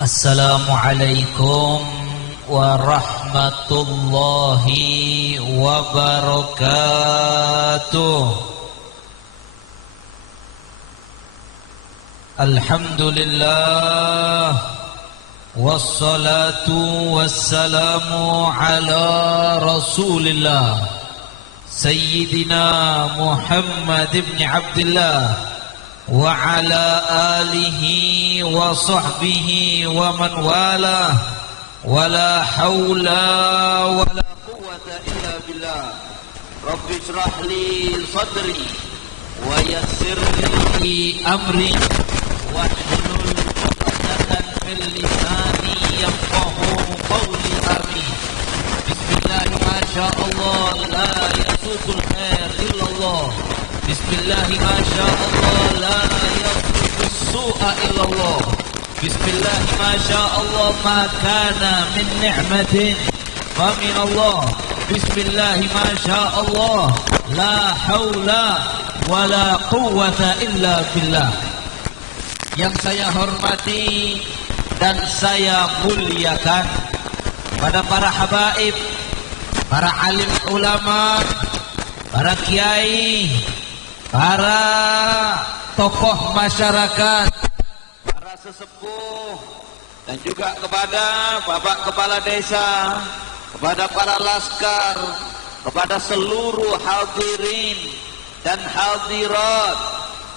Assalamualaikum warahmatullahi wabarakatuh. Alhamdulillah wassalatu wassalamu ala Rasulillah Sayyidina Muhammad ibn Abdullah wa ala alihi wa sahbihi wa man walah wala hawla wala quwwata illa billah. Rabbi shrah li sadri wa yassir li amri wa hlul 'uqdatan min lisani yafqahu qawli. Amin. Bismillah, masyaallah, la yasuqul khair illallah. Bismillah, masyaallah, la yasrifu su'a illallah. Bismillah, masyaallah, ma kana min ni'matin fa min Allah. Bismillah, masyaallah, la haula wa la quwwata illa billah. Yang saya hormati dan saya muliakan pada para habaib, para alim ulama, para kiai, para tokoh masyarakat, para sesepuh, dan juga kepada Bapak Kepala Desa, kepada para laskar, kepada seluruh hadirin dan hadirat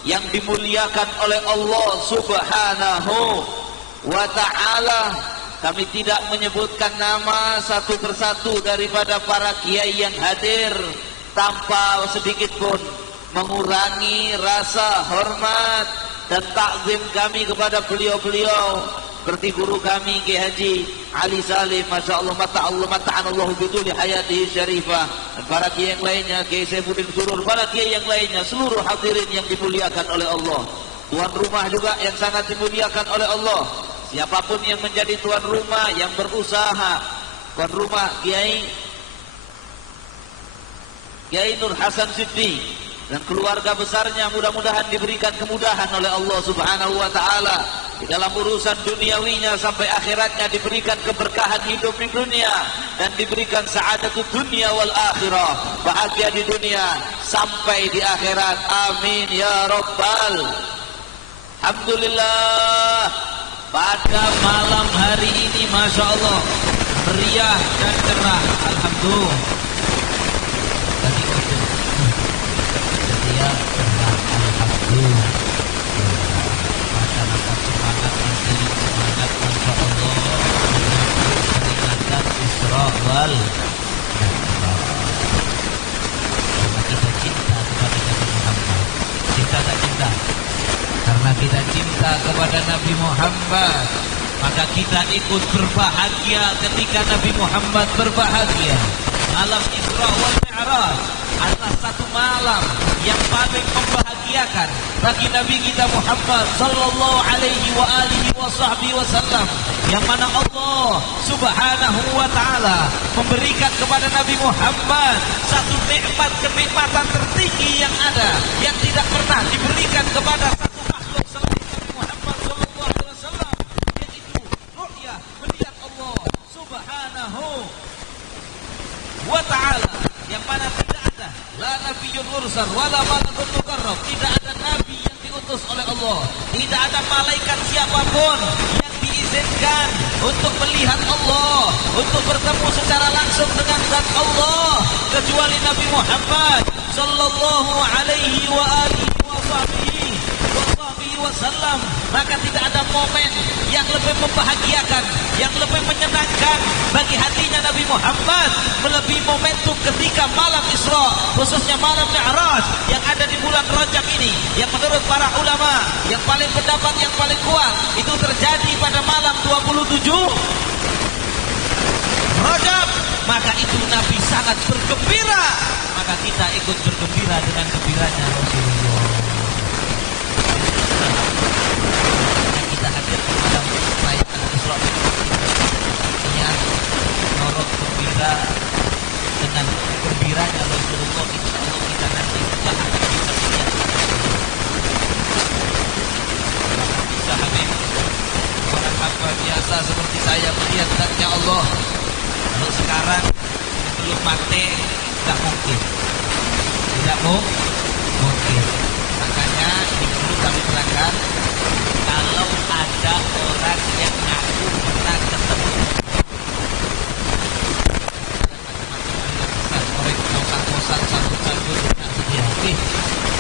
yang dimuliakan oleh Allah Subhanahu wa ta'ala. Kami tidak menyebutkan nama satu persatu daripada para kiai yang hadir tanpa sedikit pun mengurangi rasa hormat dan takzim kami kepada beliau-beliau, seperti guru kami Kiai Haji Ali Salim, Masya Allah, mata'anallahu biduli hayatihi syarifah, dan para kiai yang lainnya, Kiai Saifuddin Surur, para kiai yang lainnya, seluruh hadirin yang dimuliakan oleh Allah, tuan rumah juga yang sangat dimuliakan oleh Allah. Siapapun yang menjadi tuan rumah, yang berusaha, tuan rumah Kiai Nur Hasan Siddiq dan keluarga besarnya, mudah-mudahan diberikan kemudahan oleh Allah Subhanahu wa ta'ala di dalam urusan duniawinya sampai akhiratnya, diberikan keberkahan hidup di dunia dan diberikan sa'adatul dunia wal akhirah, bahagia di dunia sampai di akhirat. Amin ya rabbal. Alhamdulillah, pada malam hari ini Masya Allah meriah dan cerah. Alhamdulillah. Alhamdulillah, masyarakat semangat, majelis semangat, Masya Allah, peringatan Isra wal Mi'raj. Karena kita cinta kepada Nabi Muhammad. Cinta tak cinta? Karena kita cinta kepada Nabi Muhammad, maka kita ikut berbahagia ketika Nabi Muhammad berbahagia. Malam Isra wal Mi'raj adalah satu malam yang paling membahagiakan bagi Nabi kita Muhammad sallallahu alaihi wa alihi wasallam, yang mana Allah Subhanahu wa ta'ala memberikan kepada Nabi Muhammad satu nikmat, kenikmatan tertinggi yang ada, yang tidak pernah diberikan kepada satu makhluk selain Nabi Muhammad sallallahu alaihi wasallam, yaitu ru'yah, melihat Allah Subhanahu wa ta'ala, yang mana la nabiyyun mursal wala malakun muqarrab, tidak ada nabi yang diutus oleh Allah, tidak ada malaikat siapapun yang diizinkan untuk melihat Allah, untuk bertemu secara langsung dengan zat Allah, kecuali Nabi Muhammad sallallahu alaihi wa alihi wasallam. Maka tidak ada momen yang lebih membahagiakan, yang lebih menyenangkan bagi hatinya Nabi Muhammad melebihi momentum ketika malam Isra, khususnya malam Mi'raj yang ada di bulan Rajab ini, yang menurut para ulama yang paling pendapat yang paling kuat itu terjadi pada malam 27 Rajab. Maka itu Nabi sangat bergembira, maka kita ikut bergembira dengan gembiranya Rasulullah. Kita hadir ke malam perayaan Isra Mi'raj, norok gembira dengan gembiranya Rasulullah. Insya Allah kita nanti juga akan bisa melihat bisa Habib, orang hamba dia biasa seperti saya melihat zatnya Allah. Kalau sekarang belum mati, tidak mungkin. Tidak mungkin. Makanya ini perlu kami terangkan, kalau ada orang yang ngaku pernah ketemu orang kosan-kosan sambut-sambut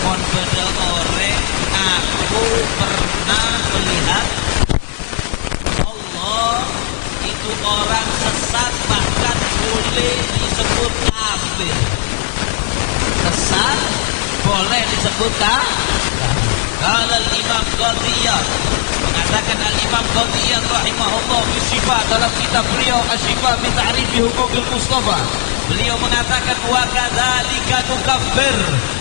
mon beda orang aku pernah melihat Allah, itu orang sesat, bahkan boleh disebut kafir. Sesat boleh disebut kafir. Kalau Imam Qadiyah mengatakan, Al-Imam Qadiyah rahimahullah fi Syifa, dalam kitab beliau Asy-Syifa bi Ta'rifi Huquqil Mustafa, beliau mengatakan wa kadzalika nukaffir,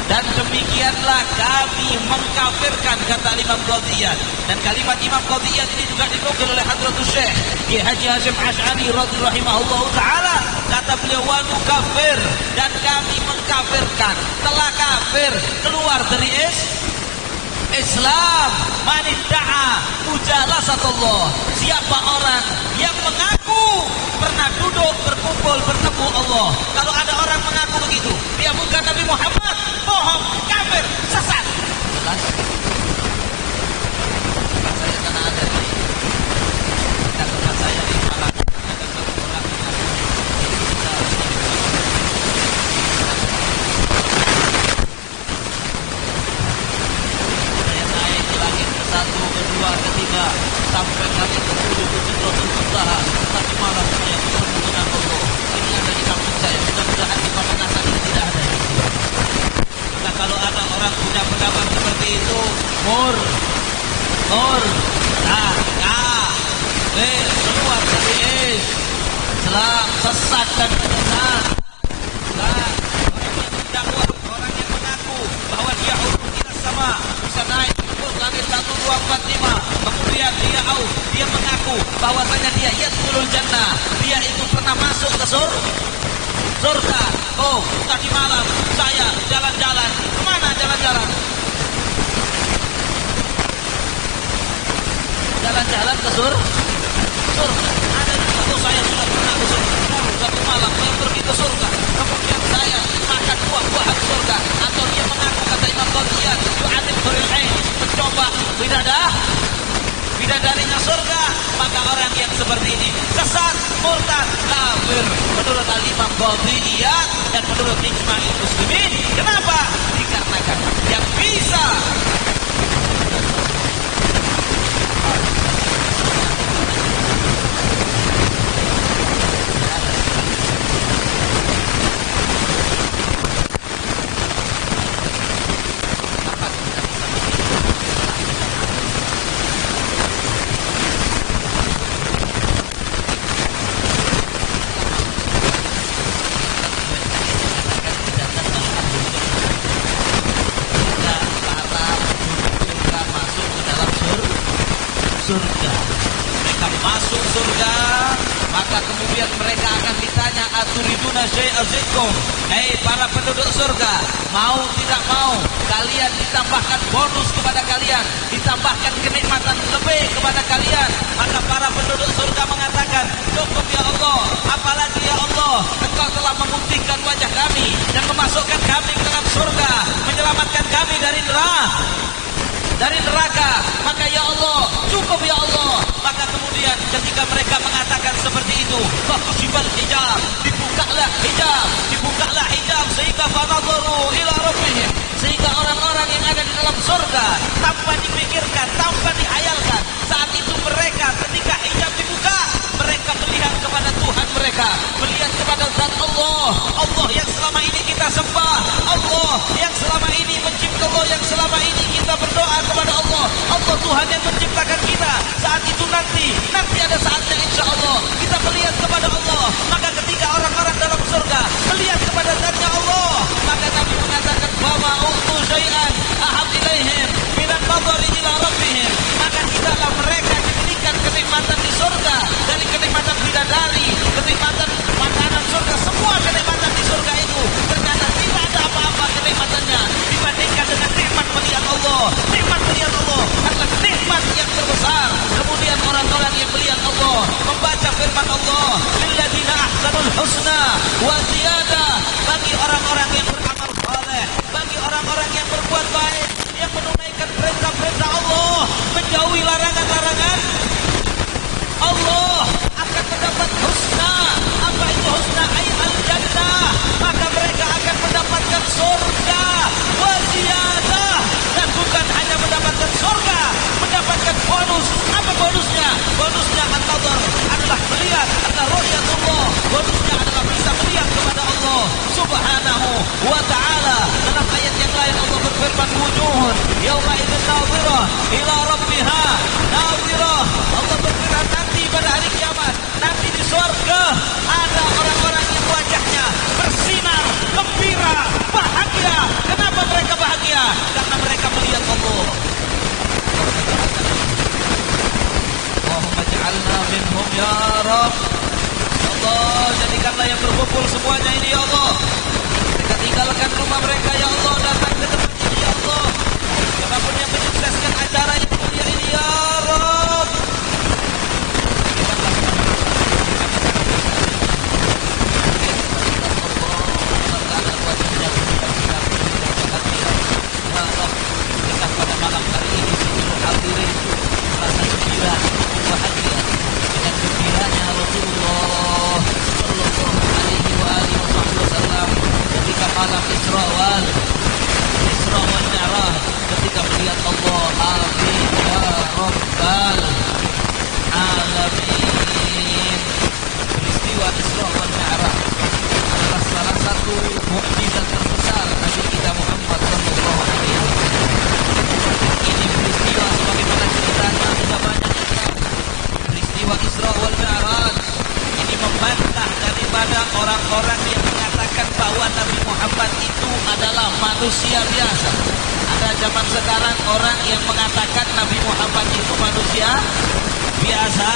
dan demikianlah kami mengkafirkan, kata Imam Qadiyah. Dan kalimat Imam Qadiyah ini juga dinukil oleh Hadratus Syekh Ki Haji Hasyim Asy'ari radhiyallahu taala, kata beliau wa nukaffir, dan kami mengkafirkan, telah kafir, keluar dari Islam, manidda'a mujalasatullah, siapa orang yang mengaku pernah duduk, berkumpul, bertemu Allah. Kalau ada orang mengaku begitu, dia bukan Nabi Muhammad, bohong, kafir, sesat. Jelas? Saya tanah ada di tempat saya di Malang, ada satu orang satu, kedua, ketiga, sampai kami ke-10 ke Sidratul Muntaha. Tapi malam saya bertemu dengan Allah. Ini ada di kampung saya. Mudah-mudahan di Pamekasan ini tidak ada. Nah, kalau ada orang punya pendapat seperti itu, mur, keluar dari Islam, sesat dan menyesat. Orang yang mengaku bahwa dia urut ila sama, bisa naik langit 1, 2, 4, 5. Kemudian dia mengaku bahwasanya dia yadkhulul jannah, dia itu pernah masuk ke surga. Oh, tadi malam saya jalan-jalan. Kemana jalan-jalan? Jalan-jalan ke surga. Ada juga. Oh, saya sudah pernah ke surga. Satu malam saya pergi ke surga. Kemudian saya makan buah-buahan surga. Atau dia mengaku, kata Imam Qadiyah, yu'atim huril ain, mencoba bidadarinya surga. Maka orang yang seperti ini sesat, murtad, kafir menurut Al-Imam Qadiyah dan menurut ijma'il muslimin. Kenapa? Dikarenakan yang bisa surga. Mereka masuk surga, maka kemudian mereka akan ditanya, aturiduna syai'a zidkum, hei para penduduk surga, mau tidak mau kalian ditambahkan bonus kepada kalian, ditambahkan kenikmatan lebih kepada kalian. Maka para penduduk surga mengatakan, cukup ya Allah, apalagi ya Allah, Engkau telah memutihkan wajah kami dan memasukkan kami ke dalam surga, menyelamatkan kami dari neraka, maka ya Allah, cukup ya Allah. Maka kemudian ketika mereka mengatakan seperti itu, fakusibal hijab, dibukalah hijab sehingga fanadharu ila rabbihim, sehingga orang-orang yang ada di dalam surga tanpa dipikirkan, tanpa dihayalkan, saat itu mereka ketika hijab dibuka, mereka melihat kepada Tuhan mereka, melihat kepada zat Allah yang selama ini kita sembah, Allah yang selama ini mencipta, Allah yang selama ini kita berdoa kepada Allah Tuhan yang menciptakan kita. Saat itu nanti ada saatnya insya Allah kita melihat kepada Allah. Maka ketika orang-orang dalam surga melihat kepada zatnya Allah, maka Nabi mengatakan bahwa utu syai'an ahab ilaihim minan nadhari ila rabbihim, maka tidaklah mereka diberikan kenikmatan di surga dari kenikmatan bidadari, kenikmatan makanan surga, semua kenikmatan di surga itu ternyata tidak ada apa-apa kenikmatannya dibandingkan dengan nikmat melihat Allah. Nikmat melihat Allah adalah nikmat yang terbesar. Kemudian orang-orang yang melihat Allah Ya Rabb, ya Allah, jadikanlah yang berkumpul semuanya ini ya Allah. Mereka tinggalkan rumah mereka ya Allah, datang ke tempat ini ya Allah. Siapapun yang menyukseskan acara yang mulia ini ya Rabb. Pada malam hari ini seluruh hadirin merasa gembira, bahagia dengan gembiranya Rasulullah Sallallahu Alaihi Wasallam ketika malam Isra wal Mi'raj, ketika melihat Allah. Amin ya Rabbal Alamin. Peristiwa Isra wal Mi'raj adalah salah satu mukjizat terbesar Nabi kita Muhammad Sallallahu Alaihi Wasallam. Ini peristiwa sebagaimana ceritanya sudah banyak kita. Peristiwa Isra wal Mi'raj ini membantah daripada orang-orang yang mengatakan bahwa Nabi Muhammad itu adalah manusia biasa. Ada zaman sekarang orang yang mengatakan Nabi Muhammad itu manusia biasa.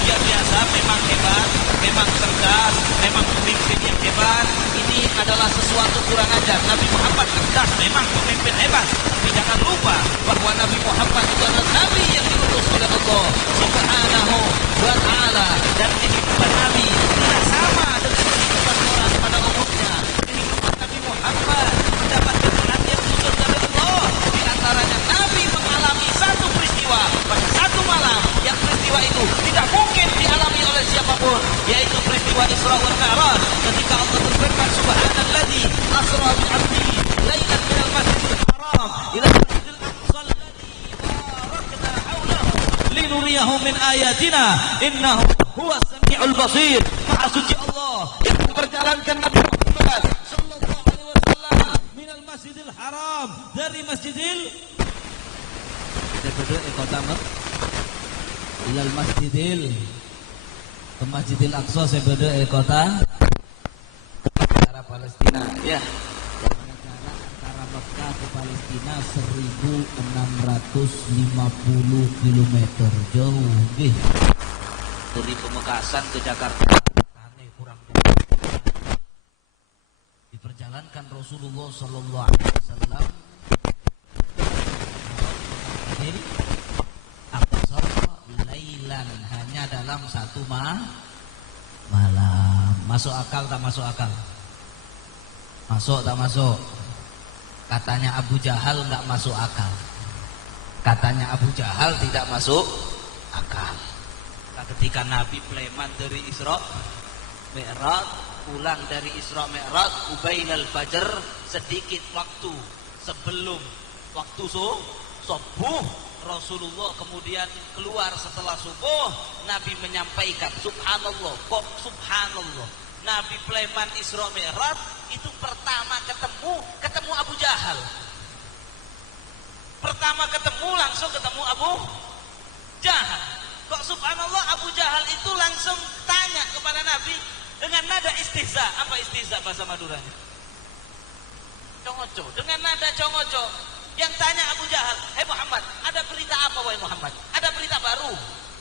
Dia biasa, memang hebat, memang cerdas, memang pemimpin yang hebat. Ini adalah sesuatu kurang ajar. Nabi Muhammad cerdas, memang pemimpin hebat. Tapi jangan lupa bahwa Nabi Muhammad itu adalah Nabi yang diutus oleh Allah Subhanahu wa Ta'ala. Dan kehidupan Nabi tidak sama dengan kehidupan orang pada umumnya. Kehidupan Nabi Muhammad mendapatkan perhatian khusus dari Allah. Di antaranya Nabi mengalami satu peristiwa pada satu malam, yang peristiwa itu tidak mungkin dialami oleh siapapun, yaitu peristiwa Isra wal Mi'raj. Ketika Allah berfirman, Subhanalladzi asra bi 'abdihi lailan minal masjidil haram ila masjidil aqsa alladzi barakna haulahu linuriyahu min ayatina innahu huwas samiul basir. Maha suci Allah yang memperjalankan Nabi Muhammad sallallahu alaihi wasallam minal masjidil haram, dari masjidil kota Mekah ilal masjidil ke Masjidil Aqsa sebeda kota antara Palestina ya. Jarak antara Mekah ke Palestina 1650 km jauh nggih. Dari Pemekasan ke Jakarta kurang diperjalankan Rasulullah sallallahu alaihi wasallam lailan, hanya dalam satu malam. Masuk akal tak masuk akal? Masuk tak masuk? Katanya Abu Jahal nggak masuk akal. Katanya Abu Jahal tidak masuk akal. Ketika Nabi Sulaiman dari Isra Mi'raj, pulang dari Isra Mi'raj ubainal fajr, sedikit waktu sebelum waktu subuh, Rasulullah kemudian keluar setelah subuh. Nabi menyampaikan, subhanallah, kok subhanallah, Nabi Sulaiman Isra Mi'raj itu pertama ketemu Abu Jahal. Pertama ketemu langsung ketemu Abu Jahal. Kok subhanallah, Abu Jahal itu langsung tanya kepada Nabi dengan nada istihza. Apa istihza bahasa Maduranya? Congoco, dengan nada congoco. Yang tanya Abu Jahal, "Hei Muhammad, ada berita apa wahai Muhammad? Ada berita baru,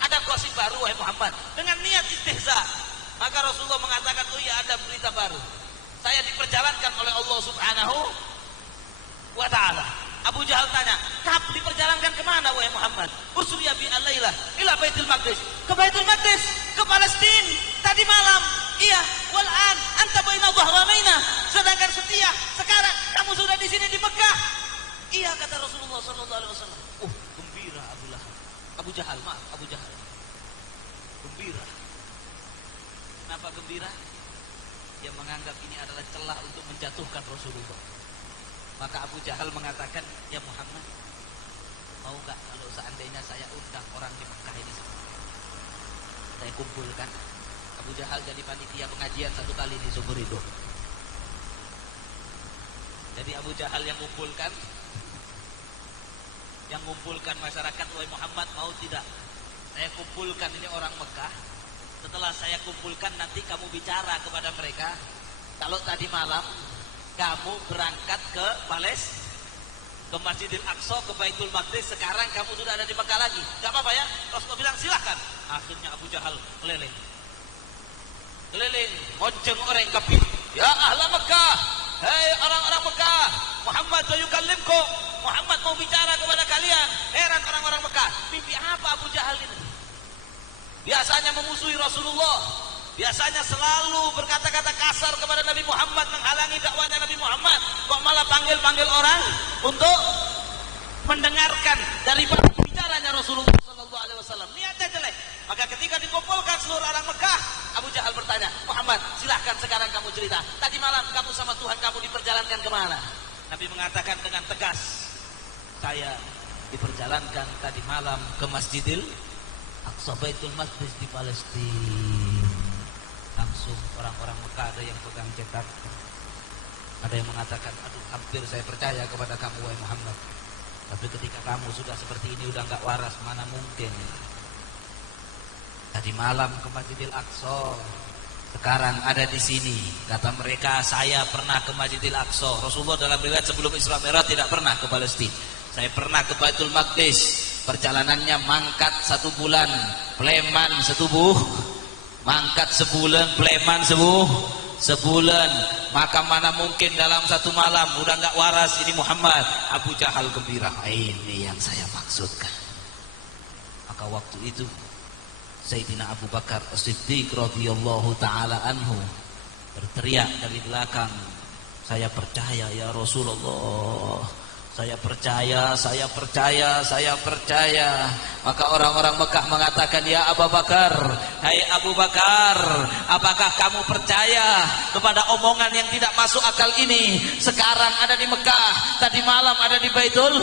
ada gosip baru wahai Muhammad?" Dengan niat istihza. Maka Rasulullah mengatakan, "Oh iya, ada berita baru. Saya diperjalankan oleh Allah Subhanahu wa Ta'ala." Abu Jahal tanya, "Kap diperjalankan kemana wahai Muhammad?" "Usriya bi al-lailah ila Baitul Maqdis." "Ke Baitul Maqdis, ke Palestina tadi malam." "Iya, wal'an anta baina dhahranaina." Sedangkan sekarang kamu sudah di sini di Mekah. "Iya," kata Rasulullah sallallahu alaihi wasallam. Gembira Abu Jahal, maaf Abu Jahal. Gembira. Kenapa gembira? Dia menganggap ini adalah celah untuk menjatuhkan Rasulullah. Maka Abu Jahal mengatakan, "Ya Muhammad, mau gak kalau seandainya saya undang orang di Mekah ini semua? Saya kumpulkan." Abu Jahal jadi panitia pengajian satu kali di Sumur Hidup. Jadi Abu Jahal yang mengumpulkan masyarakat, "Wahai Muhammad, mau tidak saya kumpulkan ini orang Mekah? Setelah saya kumpulkan nanti kamu bicara kepada mereka. Kalau tadi malam kamu berangkat ke ke Masjidil Aqsa, ke Baitul Maqdis, sekarang kamu sudah ada di Mekah lagi. Gak apa-apa ya. Rasulullah bilang silahkan. Akhirnya Abu Jahal keliling, monceng orang kafir. Ya ahla Mekah, hei orang-orang Mekah, Muhammad yukallimkum, Muhammad mau bicara kepada kalian. Heran orang-orang Mekah, mimpi apa Abu Jahal ini? Biasanya memusuhi Rasulullah, biasanya selalu berkata-kata kasar kepada Nabi Muhammad, menghalangi dakwahnya Nabi Muhammad. Kok malah panggil-panggil orang untuk mendengarkan daripada bicaranya Rasulullah sallallahu alaihi wasallam. Niatnya jelek. Maka ketika dikumpulkan seluruh orang Mekah, Abu Jahal bertanya, "Muhammad, silahkan sekarang kamu cerita. Tadi malam kamu sama Tuhan kamu diperjalankan kemana?" Nabi mengatakan dengan tegas, "Saya diperjalankan tadi malam ke Masjidil Aqsa, Baitul Maqdis di Palestina." Langsung orang-orang Mekah ada yang pegang cetak, ada yang mengatakan, "Aduh, hampir saya percaya kepada kamu wahai Muhammad. Tapi ketika kamu sudah seperti ini udah nggak waras, mana mungkin. Tadi malam ke Masjidil Aqsa, sekarang ada di sini." Kata mereka, "Saya pernah ke Masjidil Aqsa." Rasulullah dalam riwayat sebelum Isra Mi'raj tidak pernah ke Palestina. "Saya pernah ke Baitul Maqdis. Perjalanannya mangkat 1 bulan, Pleman setubuh. Mangkat sebulan, Pleman sebulan. Maka mana mungkin dalam 1 malam udah nggak waras ini Muhammad." Abu Jahal gembira, "Ini yang saya maksudkan." Maka waktu itu Sayyidina Abu Bakar As-Siddiq radhiyallahu taala anhu berteriak dari belakang, "Saya percaya ya Rasulullah. Saya percaya, saya percaya, saya percaya." Maka orang-orang Mekah mengatakan, "Ya Abu Bakar, hai Abu Bakar, apakah kamu percaya kepada omongan yang tidak masuk akal ini? Sekarang ada di Mekah, tadi malam ada di Baitul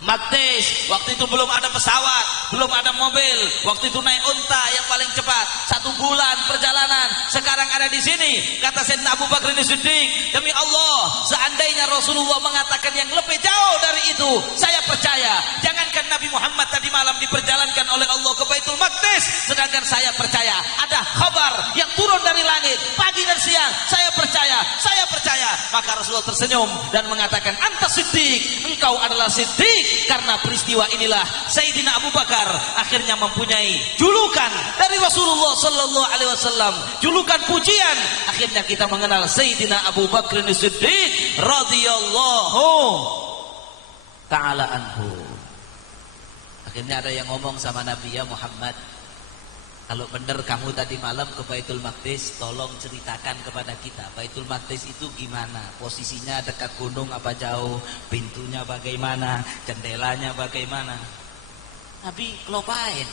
Maqdis. Waktu itu belum ada pesawat, belum ada mobil. Waktu itu naik unta yang paling cepat. 1 bulan perjalanan. Sekarang ada di sini." Kata Sayyidina Abu Bakar As-Siddiq, "Demi Allah, seandainya Rasulullah mengatakan yang lebih jauh dari itu, saya percaya. Jangankan Nabi Muhammad tadi malam diperjalankan oleh Allah ke Baitul Maqdis, sedangkan saya percaya ada khabar yang turun dari langit pagi dan siang. Saya percaya, saya percaya." Maka Rasulullah tersenyum dan mengatakan, "Anta Siddiq, engkau adalah Siddiq." Karena peristiwa inilah Sayyidina Abu Bakar akhirnya mempunyai julukan dari Rasulullah sallallahu alaihi wasallam, julukan pujian. Akhirnya kita mengenal Sayyidina Abu Bakar As-Siddiq radhiyallahu taala anhu. Akhirnya ada yang ngomong sama Nabi, "Ya Muhammad, kalau benar kamu tadi malam ke Baitul Maqdis, tolong ceritakan kepada kita. Baitul Maqdis itu gimana? Posisinya dekat gunung apa jauh? Pintunya bagaimana? Jendelanya bagaimana?" Nabi kelopain.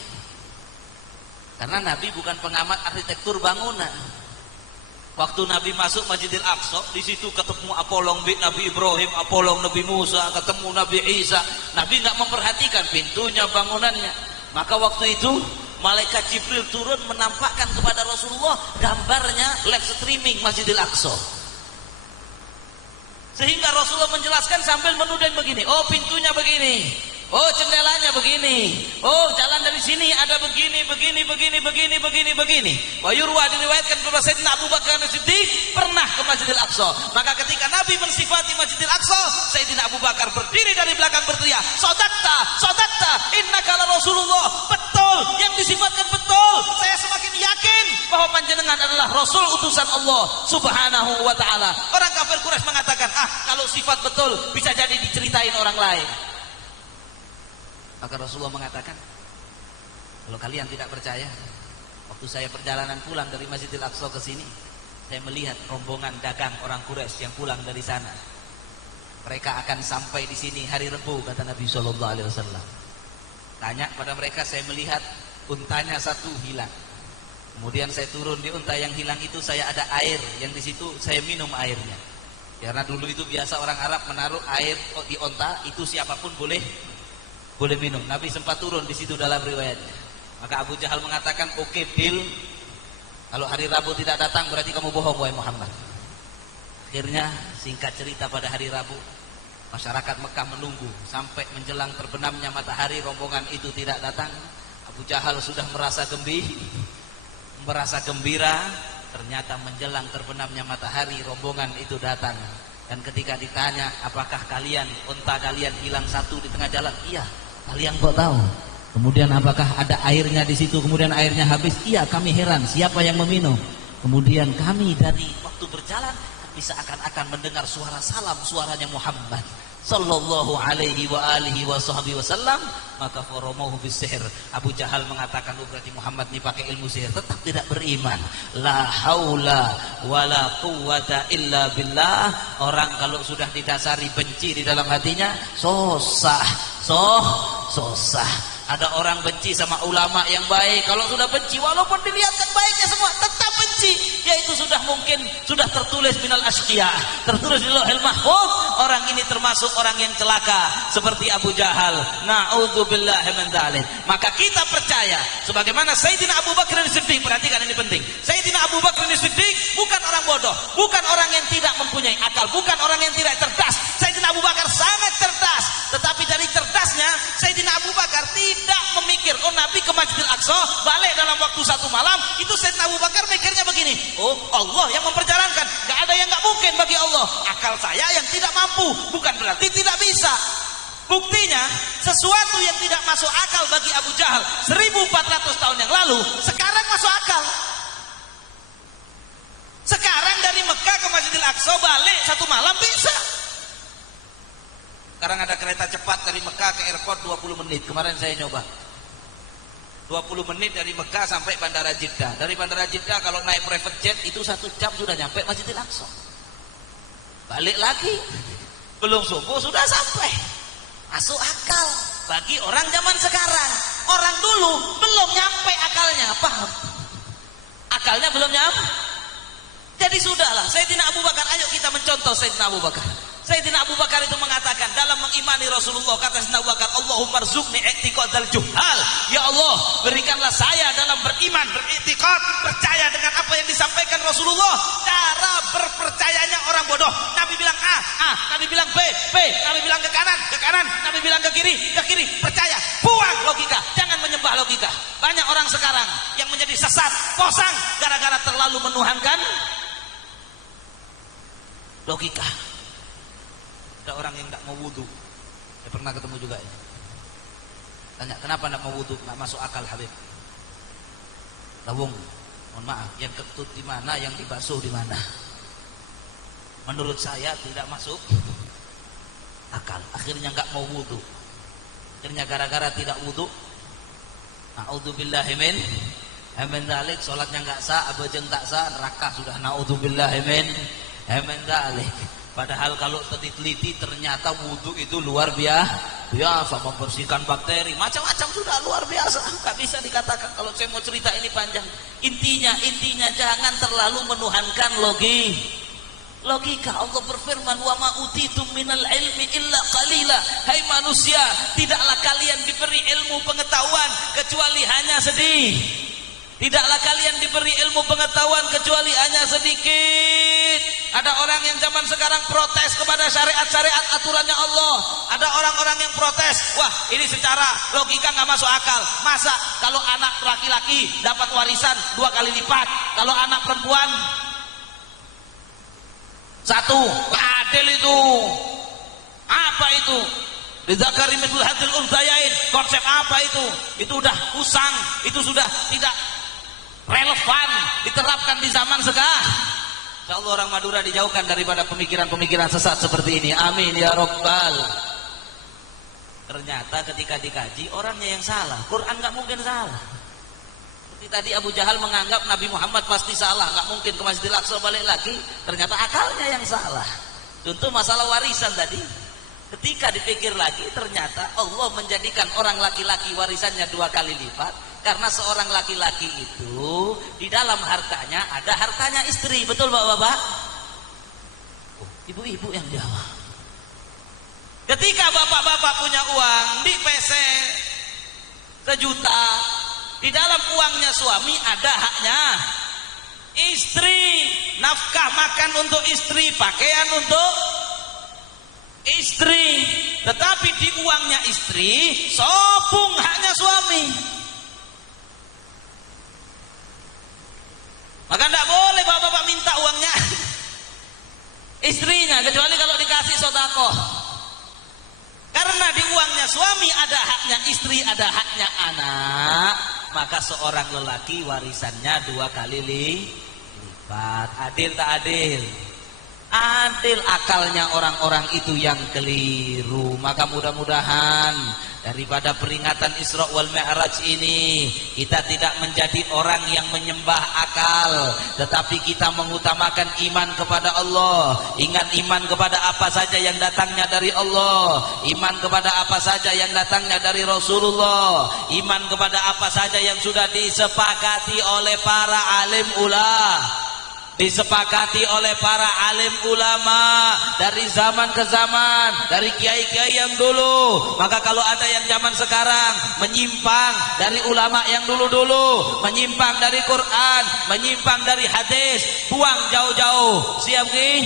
Karena Nabi bukan pengamat arsitektur bangunan. Waktu Nabi masuk Masjidil Aqsa, di situ ketemu apolong Nabi Ibrahim, apolong Nabi Musa, ketemu Nabi Isa. Nabi nggak memperhatikan pintunya, bangunannya. Maka waktu itu Malaikat Jibril turun menampakkan kepada Rasulullah gambarnya live streaming Masjidil Aqsa. Sehingga Rasulullah menjelaskan sambil menuding begini, "Oh, pintunya begini. Oh, jendelanya begini. Oh, jalan dari sini ada begini. Wa yurwa diriwayatkan bahwa Sayyidina Abu Bakar As-Siddiq pernah ke Masjidil Aqsa. Maka ketika Nabi mensifati Masjidil Aqsa, Sayyidina Abu Bakar berdiri dari belakang berteriak, "Shadaqta, innaka la Rasulullah." Betul, yang disifatkan betul. Saya semakin yakin bahwa panjenengan adalah Rasul utusan Allah Subhanahu wa taala. Orang kafir Quraisy mengatakan, "Kalau sifat betul bisa jadi diceritain orang lain." Maka Rasulullah mengatakan, "Kalau kalian tidak percaya, waktu saya perjalanan pulang dari Masjidil Aqsa ke sini, saya melihat rombongan dagang orang Quraisy yang pulang dari sana. Mereka akan sampai di sini hari Rabu," kata Nabi sallallahu alaihi wasallam. Tanya pada mereka, saya melihat untanya 1 hilang. Kemudian saya turun di unta yang hilang itu, saya ada air yang di situ, saya minum airnya. Karena dulu itu biasa orang Arab menaruh air di unta, itu siapapun boleh minum. Nabi sempat turun di situ dalam riwayatnya. Maka Abu Jahal mengatakan, "Oke, deal. Kalau hari Rabu tidak datang berarti kamu bohong wahai Muhammad." Akhirnya singkat cerita, pada hari Rabu masyarakat Mekah menunggu sampai menjelang terbenamnya matahari, rombongan itu tidak datang. Abu Jahal sudah merasa gembira. Ternyata menjelang terbenamnya matahari rombongan itu datang. Dan ketika ditanya, apakah kalian, unta kalian hilang satu di tengah jalan? Iya. Kalian kok tahu? Kemudian apakah ada airnya di situ? Kemudian airnya habis? Iya, kami heran. Siapa yang meminum? Kemudian kami dari waktu berjalan, kami seakan-akan mendengar suara salam, suaranya Muhammad sallallahu alaihi wa alihi wa sahbihi wasallam. Maka faramuhu bisihir. Abu Jahal mengatakan, oh berarti Muhammad ini pakai ilmu sihir. Tetap tidak beriman. La haula wala quwwata illa billah. Orang kalau sudah didasari benci di dalam hatinya, susah. Ada orang benci sama ulama yang baik, kalau sudah benci walaupun dilihatkan baiknya semua tetap benci, yaitu sudah mungkin sudah tertulis minal asqiya, tertulis di Lauhul Mahfuz, orang ini termasuk orang yang celaka seperti Abu Jahal. Na'udzubillahi min dzalik. Maka kita percaya sebagaimana Sayyidina Abu Bakar As-Siddiq, perhatikan ini penting. Sayyidina Abu Bakar As-Siddiq bukan orang bodoh, bukan orang yang tidak mempunyai akal, bukan orang yang tidak cerdas. Sayyidina Abu Bakar sangat cerdas, tetapi dari cerdasnya Sayyidina Abu Bakar tidak memikir, oh Nabi ke Masjidil Aqsa balik dalam waktu satu malam. Itu Sayyidina Abu Bakar mikirnya begini, oh Allah yang memperjalankan, gak ada yang gak mungkin bagi Allah. Akal saya yang tidak mampu, bukan berarti tidak bisa. Buktinya sesuatu yang tidak masuk akal bagi Abu Jahal 1400 tahun yang lalu sekarang masuk akal. Sekarang dari Mekah ke Masjidil Aqsa balik satu malam bisa. Sekarang ada kereta cepat dari Mekah ke airport 20 menit. Kemarin saya nyoba 20 menit dari Mekah sampai Bandara Jeddah. Dari Bandara Jeddah kalau naik private jet itu 1 jam sudah nyampe Masjidil Aqsa. Balik lagi belum subuh sudah sampai. Masuk akal bagi orang zaman sekarang. Orang dulu belum nyampe akalnya, paham? Akalnya belum nyampe. Jadi sudahlah, Sayyidina Abu Bakar, ayo kita mencontoh Sayyidina Abu Bakar. Sayyidina Abu Bakar itu mengatakan dalam mengimani Rasulullah, kata Sayyidina Abu Bakar, Allahumma rzuqni i'tiqadal juhal. Ya Allah, berikanlah saya dalam beriman, beriktikad, percaya dengan apa yang disampaikan Rasulullah. Cara berpercayanya orang bodoh. Nabi bilang A, Nabi bilang B, Nabi bilang ke kanan, Nabi bilang ke kiri, percaya. Buang logika, jangan menyembah logika. Banyak orang sekarang yang menjadi sesat, posang gara-gara terlalu menuhankan logika. Ada orang yang tidak mau wudhu, saya pernah ketemu juga ya. Tanya, kenapa tidak mau wudhu? Nggak masuk akal Habib. Lawung, mohon maaf, yang ketut di mana, yang dibasuh di mana? Menurut saya tidak masuk akal. Akhirnya nggak mau wudhu. Akhirnya gara-gara tidak wudhu, na'udzubillahi min dzalik, sholatnya nggak sah, abajeng tak sah, neraka sudah, na'udzubillahi min dzalik. Padahal kalau diteliti ternyata wudhu itu luar biasa, membersihkan bakteri, macam-macam sudah luar biasa. Gak bisa dikatakan, kalau saya mau cerita ini panjang. Intinya jangan terlalu menuhankan logika. Allah berfirman, wa ma utitum minal ilmi illa qalila. Hai manusia, tidaklah kalian diberi ilmu pengetahuan kecuali hanya sedikit. Tidaklah kalian diberi ilmu pengetahuan kecuali hanya sedikit. Ada orang yang zaman sekarang protes kepada syariat-syariat aturannya Allah. Ada orang-orang yang protes, wah ini secara logika nggak masuk akal. Masa kalau anak laki-laki dapat warisan 2 kali lipat, kalau anak perempuan 1? Gak adil itu. Apa itu? Lidzakari mithlul hadzil unthayain. Konsep apa itu? Itu udah usang, itu sudah tidak relevan diterapkan di zaman sekarang. Insyaallah orang Madura dijauhkan daripada pemikiran-pemikiran sesat seperti ini. Amin ya Rabbal. Ternyata ketika dikaji orangnya yang salah. Quran nggak mungkin salah. Seperti tadi Abu Jahal menganggap Nabi Muhammad pasti salah, nggak mungkin ke Masjidil Aqsa balik lagi. Ternyata akalnya yang salah. Contoh masalah warisan tadi. Ketika dipikir lagi ternyata Allah menjadikan orang laki-laki warisannya 2 kali lipat. Karena seorang laki-laki itu di dalam hartanya ada hartanya istri, betul bapak-bapak? Ibu-ibu yang jawab. Ketika bapak-bapak punya uang di PC 1 juta, di dalam uangnya suami ada haknya istri, nafkah makan untuk istri, pakaian untuk istri. Tetapi di uangnya istri sopung haknya suami. Maka tidak boleh bapak-bapak minta uangnya istrinya, kecuali kalau ada haknya anak, maka seorang lelaki warisannya 2 kali lipat. Adil tak adil? Adil. Akalnya orang-orang itu yang keliru. Maka mudah-mudahan daripada peringatan Isra wal Mi'raj ini, kita tidak menjadi orang yang menyembah akal, tetapi kita mengutamakan iman kepada Allah. Ingat, iman kepada apa saja yang datangnya dari Allah, iman kepada apa saja yang datangnya dari Rasulullah, iman kepada apa saja yang sudah disepakati oleh para alim ulama, disepakati oleh para alim ulama dari zaman ke zaman, dari kiai-kiai yang dulu. Maka kalau ada yang zaman sekarang menyimpang dari ulama yang dulu-dulu, menyimpang dari Quran, menyimpang dari hadis, buang jauh-jauh. Siap nih?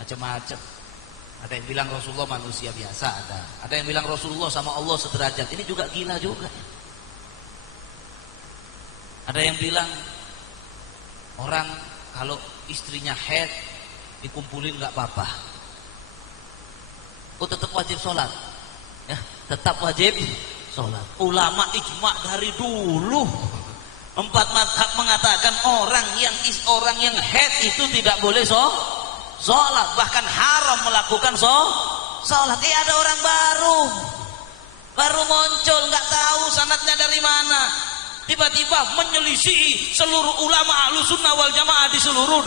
Macam-macam. Ada yang bilang Rasulullah manusia biasa, ada yang bilang Rasulullah sama Allah sederajat. Ini juga gila juga. Ada yang bilang orang kalau istrinya haid dikumpulin nggak apa-apa. Oh, tetap wajib sholat. Ya, tetap wajib sholat. Ulama ijma dari dulu. 4 mazhab mengatakan orang yang haid itu tidak boleh sholat, bahkan haram melakukan sholat. Ada orang baru muncul, nggak tahu sanadnya dari mana, tiba-tiba menyelisihi seluruh ulama Ahlussunnah wal Jamaah di seluruh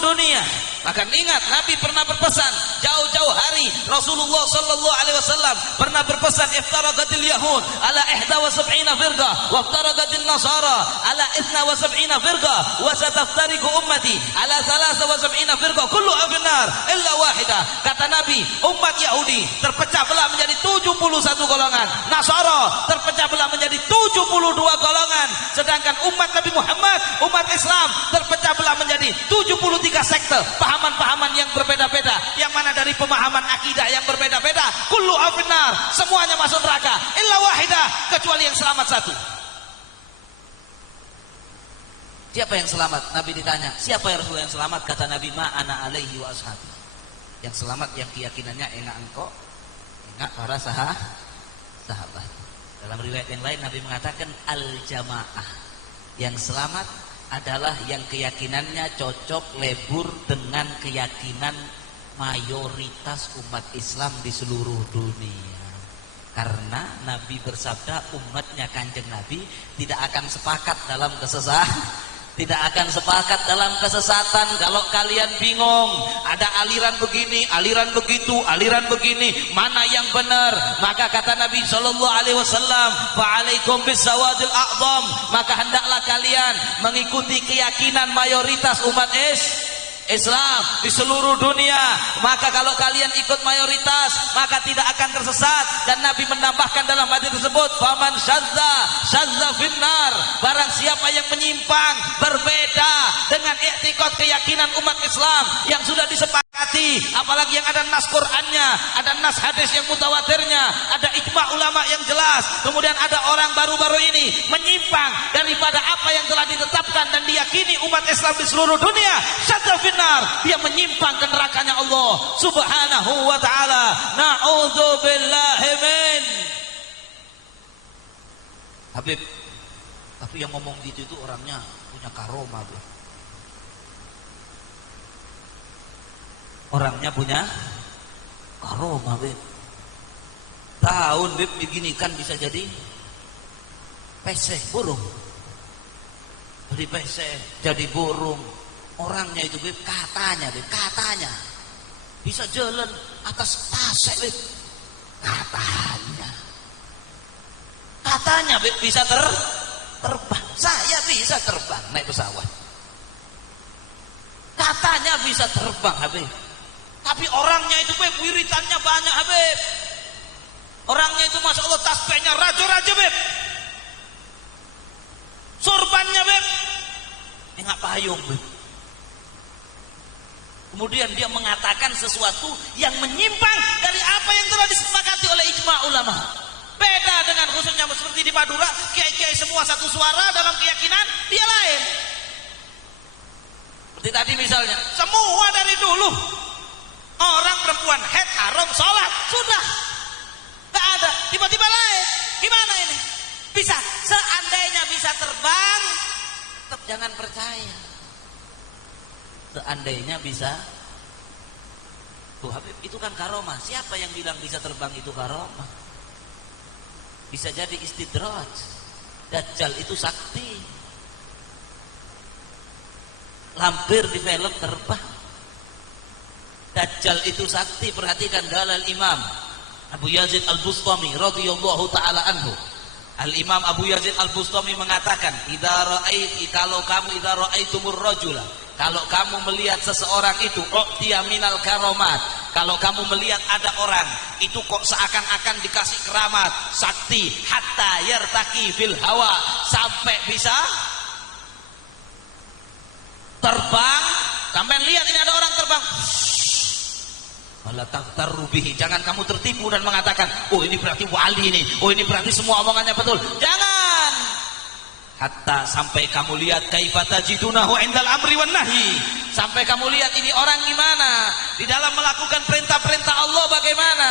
dunia. Maka ingat, Nabi pernah berpesan jauh-jauh hari. Rasulullah sallallahu alaihi wasallam pernah berpesan, iftaraqatil yahud ala 71 firqah wa iftaraqatil nasara ala 72 firqah wa sataftariqu ummati ala 73 firqah kulluha finnar illa wahidah. Kata Nabi, umat Yahudi terpecah belah menjadi 71 golongan, Nasara terpecah belah menjadi 72 golongan, sedangkan umat Nabi Muhammad, umat Islam terpecah belah menjadi 73 sekte, pahaman-pahaman yang berbeda-beda, yang mana dari pemahaman akidah yang berbeda-beda. Kullu afinar, semuanya masuk neraka illa wahidah, kecuali yang selamat satu. Siapa yang selamat? Nabi ditanya, siapa yang Rasulullah yang selamat? Kata Nabi, ma ana alaihi wa ashabi. Yang selamat yang keyakinannya enggak engkau, enggak para sahabat. Dalam riwayat yang lain Nabi mengatakan al-jamaah. Yang selamat adalah yang keyakinannya cocok lebur dengan keyakinan mayoritas umat Islam di seluruh dunia. Karena Nabi bersabda, umatnya Kanjeng Nabi tidak akan sepakat dalam kesesatan. Kalau kalian bingung, ada aliran begini, aliran begitu, aliran begini, mana yang benar? Maka kata Nabi sallallahu alaihi wasallam, fa'alaikum bisawadil a'zam, maka hendaklah kalian mengikuti keyakinan mayoritas umat Islam di seluruh dunia. Maka kalau kalian ikut mayoritas, maka tidak akan tersesat. Dan Nabi menambahkan dalam hadis tersebut, faman syadza finnar, barang siapa yang menyimpang berbeda dengan i'tiqad keyakinan umat Islam yang sudah disepakati, apalagi yang ada nas Qur'annya, ada nas hadis yang mutawatirnya, ada ijma ulama yang jelas, kemudian ada orang baru-baru ini menyimpang daripada apa yang telah ditetapkan dan diyakini umat Islam di seluruh dunia, syadza finnar, dia menyimpang ke nerakanya Allah subhanahu wa ta'ala. Na'udzubillahi min. Habib, tapi yang ngomong gitu itu orangnya punya karomah, Habib. Orangnya punya karomah, Habib. Tahun Habib begini kan bisa jadi pesek burung. Dari pesek jadi burung. Orangnya itu Beb, katanya bisa jalan atas pasek Beb. Katanya Beb bisa terbang. Saya bisa terbang naik pesawat. Katanya bisa terbang Habib. Tapi orangnya itu Beb, wiritannya banyak Habib. Orangnya itu Masya Allah tasbihnya raja-raja Beb. Sorbannya Beb, enggak payung Beb. Kemudian dia mengatakan sesuatu yang menyimpang dari apa yang telah disepakati oleh ijma ulama. Beda dengan khususnya seperti di Madura, kiai-kiai semua satu suara dalam keyakinan, dia lain. Seperti tadi misalnya, semua dari dulu orang perempuan haid haram sholat, sudah. Gak ada. tiba-tiba lain. Gimana ini? Bisa, seandainya bisa terbang, tetap jangan percaya. Seandainya bisa. Tuh Habib, itu kan karomah. Siapa yang bilang bisa terbang itu karomah? Bisa jadi istidraj. Dajjal itu sakti. Lampir di film terbang. Dajjal itu sakti. Perhatikan dalil Imam Abu Yazid Al-Bustami radhiyallahu taala anhu. Al-Imam Abu Yazid Al-Bustami mengatakan, kalau kamu idza raaitumur rajula, kalau kamu melihat seseorang itu u'tiya minal karomat, kalau kamu melihat ada orang itu kok seakan-akan dikasih keramat, sakti, hatta yartaki fil hawa, sampai bisa terbang. Sampai lihat ini ada orang terbang, wala taghtarru bihi, jangan kamu tertipu dan mengatakan, oh ini berarti wali ini, oh ini berarti semua omongannya betul. Jangan. Hatta sampai kamu lihat kaifa tajidunahu indal amri wan nahi, sampai kamu lihat ini orang gimana di dalam melakukan perintah-perintah Allah, bagaimana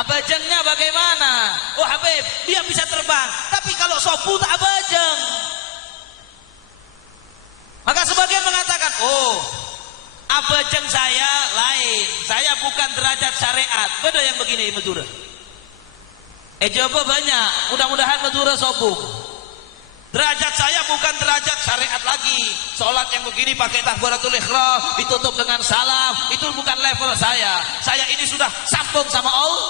abajengnya, bagaimana. Oh Habib, dia bisa terbang, tapi kalau sopu tak abajeng. Maka sebagian mengatakan, oh abajeng saya lain, saya bukan derajat syariat. Beda yang begini Madura. Coba banyak, mudah-mudahan Madura sobung. Derajat saya bukan derajat syariat lagi. Sholat yang begini pakai takbiratul ihram, ditutup dengan salam, itu bukan level saya. Saya ini sudah sambung sama Allah.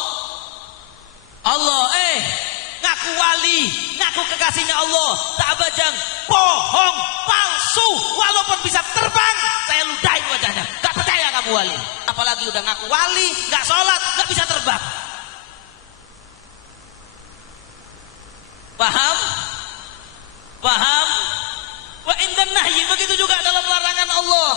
Ngaku wali, ngaku kekasihnya Allah, tak abajang, bohong, palsu. Walaupun bisa terbang, saya ludahin wajahnya. Gak percaya kamu wali. Apalagi udah ngaku wali, gak sholat, gak bisa terbang. Paham? Paham? Wa indan nahyi, begitu juga dalam larangan Allah.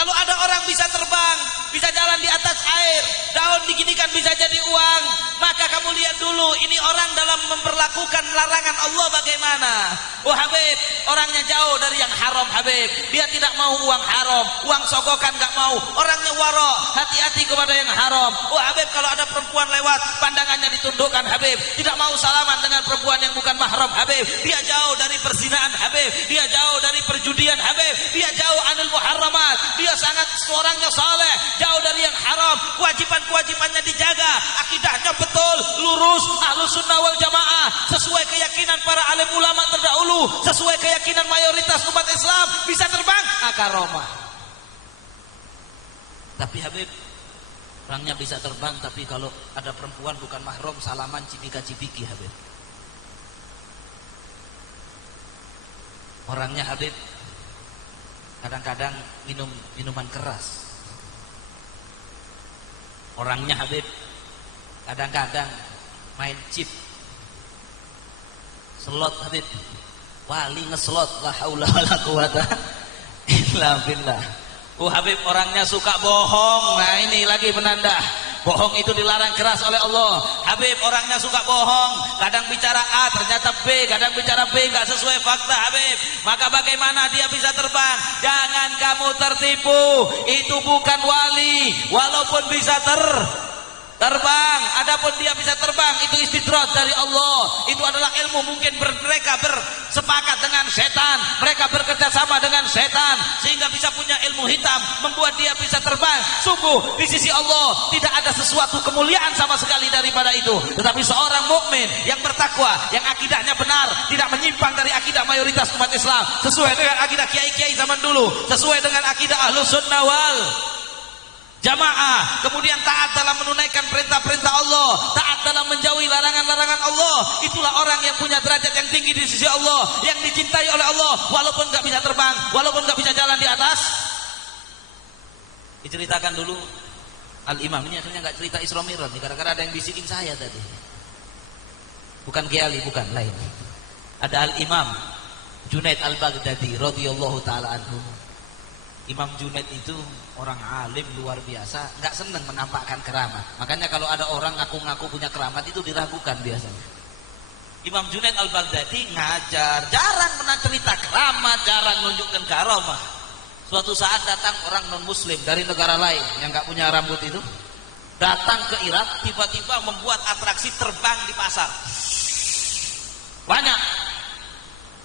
Kalau ada orang bisa terbang, bisa jalan di atas air, daun diginikan bisa jadi uang, maka kamu lihat dulu ini orang dalam memperlakukan larangan Allah bagaimana. Oh Habib, orangnya jauh dari yang haram Habib, dia tidak mau uang haram, uang sogokan gak mau, orangnya waro, hati-hati kepada yang haram. Oh Habib, kalau ada perempuan lewat, pandangannya ditundukkan Habib, tidak mau salaman dengan perempuan yang bukan mahram Habib, dia jauh dari perzinaan Habib, dia jauh dari perjudian Habib, dia jauh anil muharramat, dia sangat orangnya saleh, jauh dari yang haram, kewajiban-kewajibannya dijaga, akidahnya betul, lurus, ahlus sunnah wal jamaah, sesuai keyakinan para alim ulama terdahulu, sesuai keyakinan mayoritas umat Islam, bisa terbang, karomah. Tapi Habib, orangnya bisa terbang, tapi kalau ada perempuan bukan mahram, salaman cipika-cipiki Habib. Orangnya Habib kadang-kadang minum minuman keras. Orangnya Habib kadang-kadang main chip, slot Habib, wali ngeslot, la haula wala quwata illa billah. Habib orangnya suka bohong. Nah ini lagi penanda bohong itu dilarang keras oleh Allah. Habib orangnya suka bohong, kadang bicara A ternyata B, kadang bicara B nggak sesuai fakta Habib. Maka bagaimana dia bisa terbang? Jangan kamu tertipu, itu bukan wali. Walaupun bisa terbang, adapun dia bisa terbang itu istidraj dari Allah. Itu adalah ilmu, mungkin mereka bersepakat dengan setan, mereka bekerja sama dengan setan sehingga bisa punya ilmu hitam membuat dia bisa terbang. Sungguh di sisi Allah tidak ada sesuatu kemuliaan sama sekali daripada itu. Tetapi seorang mukmin yang bertakwa, yang akidahnya benar, tidak menyimpang dari akidah mayoritas umat Islam, sesuai dengan akidah kiai-kiai zaman dulu, sesuai dengan akidah ahlus sunnah wal jamaah, kemudian taat dalam menunaikan perintah-perintah Allah, taat dalam menjauhi larangan-larangan Allah, itulah orang yang punya derajat yang tinggi di sisi Allah, yang dicintai oleh Allah, walaupun nggak bisa terbang, walaupun nggak bisa jalan di atas. Diceritakan dulu Al-Imam, ini akhirnya nggak cerita Isra Mi'raj, gara-gara ada yang bisikin saya tadi. Bukan Kiai, bukan lain. Ada Al-Imam Junaid Al-Baghdadi radhiyallahu taala anhu. Imam Junaid itu orang alim luar biasa, nggak seneng menampakkan keramat. Makanya kalau ada orang ngaku-ngaku punya keramat itu diragukan biasanya. Imam Junaid Al-Baghdadi ngajar, jarang pernah cerita keramat, jarang menunjukkan karamah. Suatu saat datang orang non muslim dari negara lain yang nggak punya rambut itu, datang ke Irak, tiba-tiba membuat atraksi terbang di pasar. Banyak.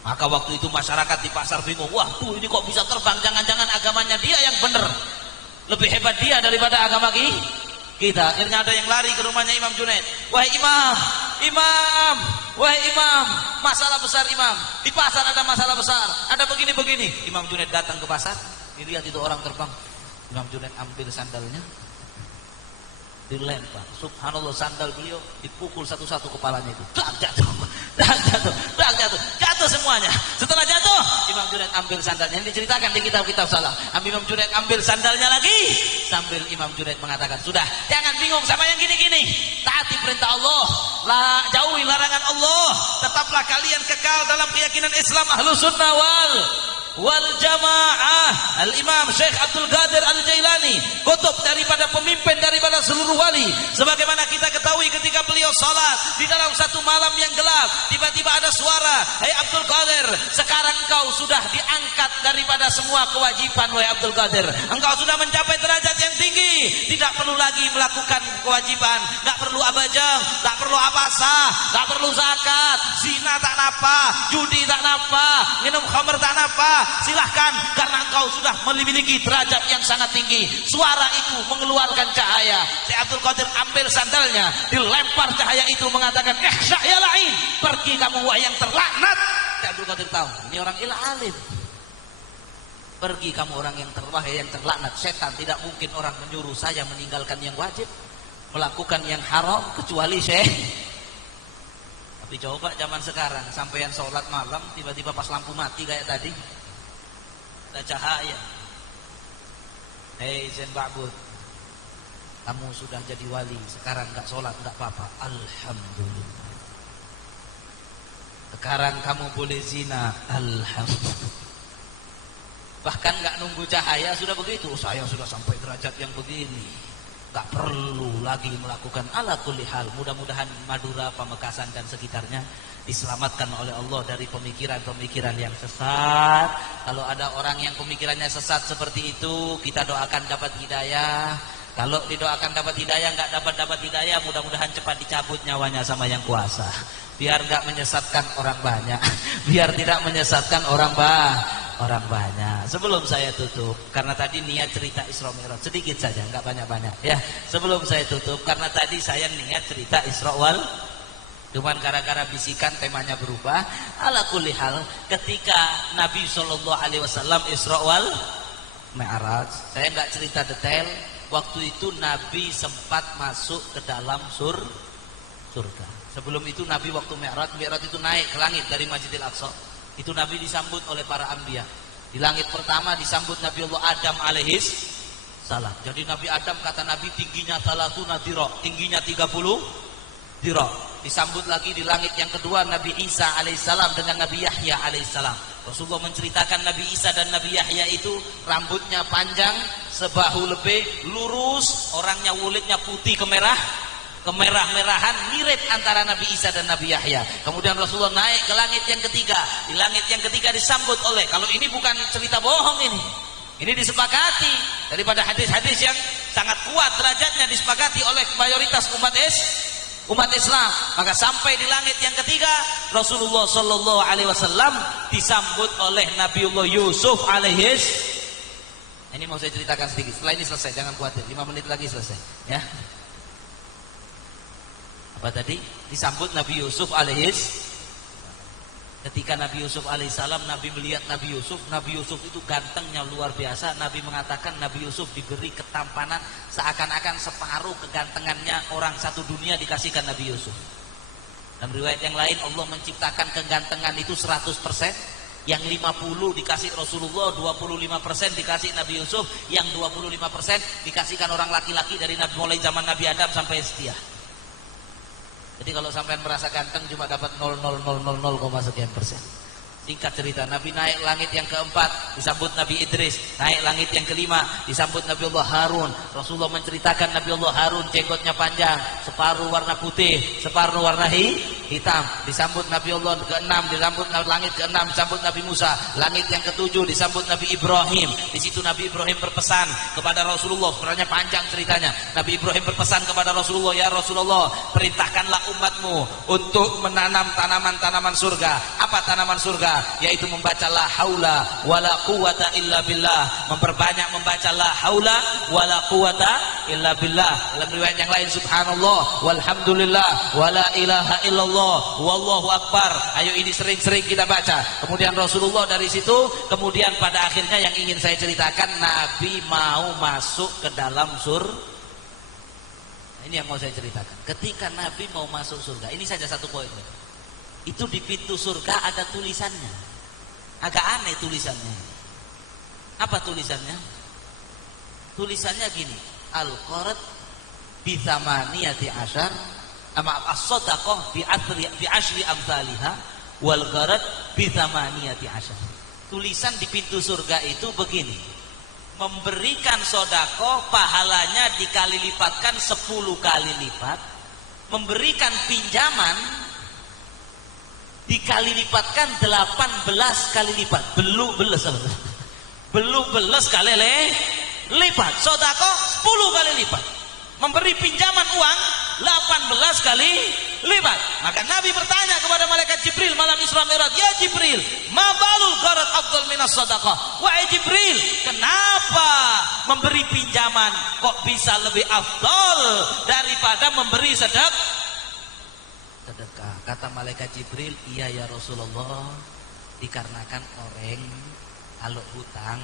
Maka waktu itu masyarakat di pasar bingung, wah tuh ini kok bisa terbang, jangan-jangan agamanya dia yang benar, lebih hebat dia daripada agama kita. Akhirnya ada yang lari ke rumahnya Imam Junaid. Wahai imam, imam, wahai imam, masalah besar imam, di pasar ada masalah besar, ada begini-begini. Imam Junaid datang ke pasar, dilihat itu orang terbang. Imam Junaid ambil sandalnya, dilempar. Subhanallah, sandal beliau dipukul satu-satu kepalanya itu. Jatuh semuanya. Setelah jatuh, Imam Junaid ambil sandalnya. Ini diceritakan di kitab-kitab salah. Imam Junaid ambil sandalnya lagi, sambil Imam Junaid mengatakan, sudah, jangan bingung sama yang gini-gini. Taati perintah Allah, jauhi larangan Allah. Tetaplah kalian kekal dalam keyakinan Islam Ahlus Sunnah wal Jamaah. Al-Imam Syekh Abdul Qadir Al-Jailani, kutub daripada pemimpin daripada seluruh wali. Sebagaimana kita ketahui ketika beliau salat di dalam satu malam yang gelap, tiba-tiba ada suara, "Hai Abdul Qadir, sekarang engkau sudah diangkat daripada semua kewajiban, wahai Abdul Qadir. Engkau sudah mencapai derajat yang tinggi, tidak perlu lagi melakukan kewajiban, enggak perlu abajang, enggak perlu abasah, enggak perlu zakat, zina tak napa, judi tak napa, minum khamr tak napa. Silahkan, karena engkau sudah memiliki derajat yang sangat tinggi." Suara itu mengeluarkan cahaya. Syekh Abdul Qadir ambil sandalnya, dilempar cahaya itu, mengatakan, "Ihsya ya la'in, pergi kamu wahai yang terlaknat." Syekh Abdul Qadir tahu ini orang alim. Pergi kamu orang yang terlaknat. Setan tidak mungkin orang menyuruh saya meninggalkan yang wajib, melakukan yang haram, kecuali Syekh. Tapi coba zaman sekarang, sampai yang sholat malam tiba-tiba pas lampu mati kayak tadi ada cahaya. Hei Zain Ba'bud, kamu sudah jadi wali, sekarang enggak sholat enggak apa-apa, alhamdulillah. Sekarang kamu boleh zina, alhamdulillah. Bahkan enggak nunggu cahaya sudah begitu, saya sudah sampai derajat yang begini, enggak perlu lagi melakukan. Ala kulli hal, mudah-mudahan Madura, Pamekasan dan sekitarnya diselamatkan oleh Allah dari pemikiran-pemikiran yang sesat. Kalau ada orang yang pemikirannya sesat seperti itu, kita doakan dapat hidayah. Kalau didoakan dapat hidayah, enggak dapat hidayah, mudah-mudahan cepat dicabut nyawanya sama yang kuasa, biar enggak menyesatkan orang banyak, biar tidak menyesatkan orang banyak. Sebelum saya tutup, karena tadi niat cerita Isra Mi'raj sedikit saja, enggak banyak-banyak ya. Sebelum saya tutup, karena tadi saya niat cerita Isra wal, cuman gara-gara bisikan temanya berubah. Ala kulli hal, ketika Nabi SAW Isra wal Mi'raj, saya enggak cerita detail. Waktu itu Nabi sempat masuk ke dalam surga. Sebelum itu Nabi waktu Mi'raj itu naik ke langit dari Masjidil Aqsa. Itu Nabi disambut oleh para anbiya. Di langit pertama disambut Nabi Allah Adam alaihis salam. Jadi Nabi Adam, kata Nabi, tingginya 30 dira, tingginya 30 dira. Disambut lagi di langit yang kedua Nabi Isa alaihissalam dengan Nabi Yahya alaihissalam. Rasulullah menceritakan Nabi Isa dan Nabi Yahya itu rambutnya panjang sebahu lebih, lurus, orangnya kulitnya putih kemerah-merahan, mirip antara Nabi Isa dan Nabi Yahya. Kemudian Rasulullah naik ke langit yang ketiga. Di langit yang ketiga disambut oleh, kalau ini bukan cerita bohong, ini disepakati daripada hadis-hadis yang sangat kuat derajatnya, disepakati oleh mayoritas umat Islam. Maka sampai di langit yang ketiga, Rasulullah Shallallahu Alaihi Wasallam disambut oleh Nabiullah Yusuf alaihis. Ini mau saya ceritakan sedikit. Setelah ini selesai, jangan khawatir, 5 menit lagi selesai ya. Apa tadi? Disambut Nabi Yusuf alaihis. Ketika Nabi Yusuf alaihissalam, Nabi melihat Nabi Yusuf itu gantengnya luar biasa. Nabi mengatakan Nabi Yusuf diberi ketampanan seakan-akan separuh kegantengannya orang satu dunia dikasihkan Nabi Yusuf. Dan riwayat yang lain, Allah menciptakan kegantengan itu 100%, yang 50 dikasih Rasulullah, 25% dikasih Nabi Yusuf, yang 25% dikasihkan orang laki-laki dari mulai zaman Nabi Adam sampai setia. Jadi kalau sampean merasa ganteng cuma dapat 0,000,000 sekian persen. Singkat cerita, Nabi naik langit yang keempat, disambut Nabi Idris. Naik langit yang kelima, disambut Nabi Allah Harun. Rasulullah menceritakan Nabi Allah Harun jenggotnya panjang, separuh warna putih, separuh warna hitam. Disambut Nabi Allah ke-6, disambut langit ke-6, disambut Nabi Musa. Langit yang ke-7, disambut Nabi Ibrahim. Di situ Nabi Ibrahim berpesan kepada Rasulullah, sebenarnya panjang ceritanya. Nabi Ibrahim berpesan kepada Rasulullah, ya Rasulullah, perintahkanlah umatmu untuk menanam tanaman-tanaman surga. Apa tanaman surga? Yaitu membaca la haula wala quwata illa billah, memperbanyak membaca la haula wala quwata illa billah. Dalam riwayat yang lain subhanallah walhamdulillah wala ilaha illallah wallahu akbar. Ayo ini sering-sering kita baca. Kemudian Rasulullah dari situ, kemudian pada akhirnya yang ingin saya ceritakan, Nabi mau masuk ke dalam surga. Ini yang mau saya ceritakan. Ketika Nabi mau masuk surga, ini saja satu poin. Itu di pintu surga ada tulisannya. Agak aneh tulisannya. Apa tulisannya? Tulisannya gini, Al-Qard bi thamaniyati asyar, as-sadaqah bi ashri amsalha wal gharad bi thamaniyati asyar. Tulisan di pintu surga itu begini: memberikan sedekah pahalanya dikali lipatkan 10 kali lipat, memberikan pinjaman dikali lipatkan 18 kali lipat. Belum belas kali lipat. Sedekah 10 kali lipat, memberi pinjaman uang 18 kali lipat. Maka Nabi bertanya kepada malaikat Jibril malam Isra Mi'raj, ya Jibril, ma balul gharad afdal minas sedekah? Wahai Jibril, kenapa memberi pinjaman kok bisa lebih afdal daripada memberi sedekah? Kata malaikat Jibril, iya ya Rasulullah, dikarenakan orang kalau hutang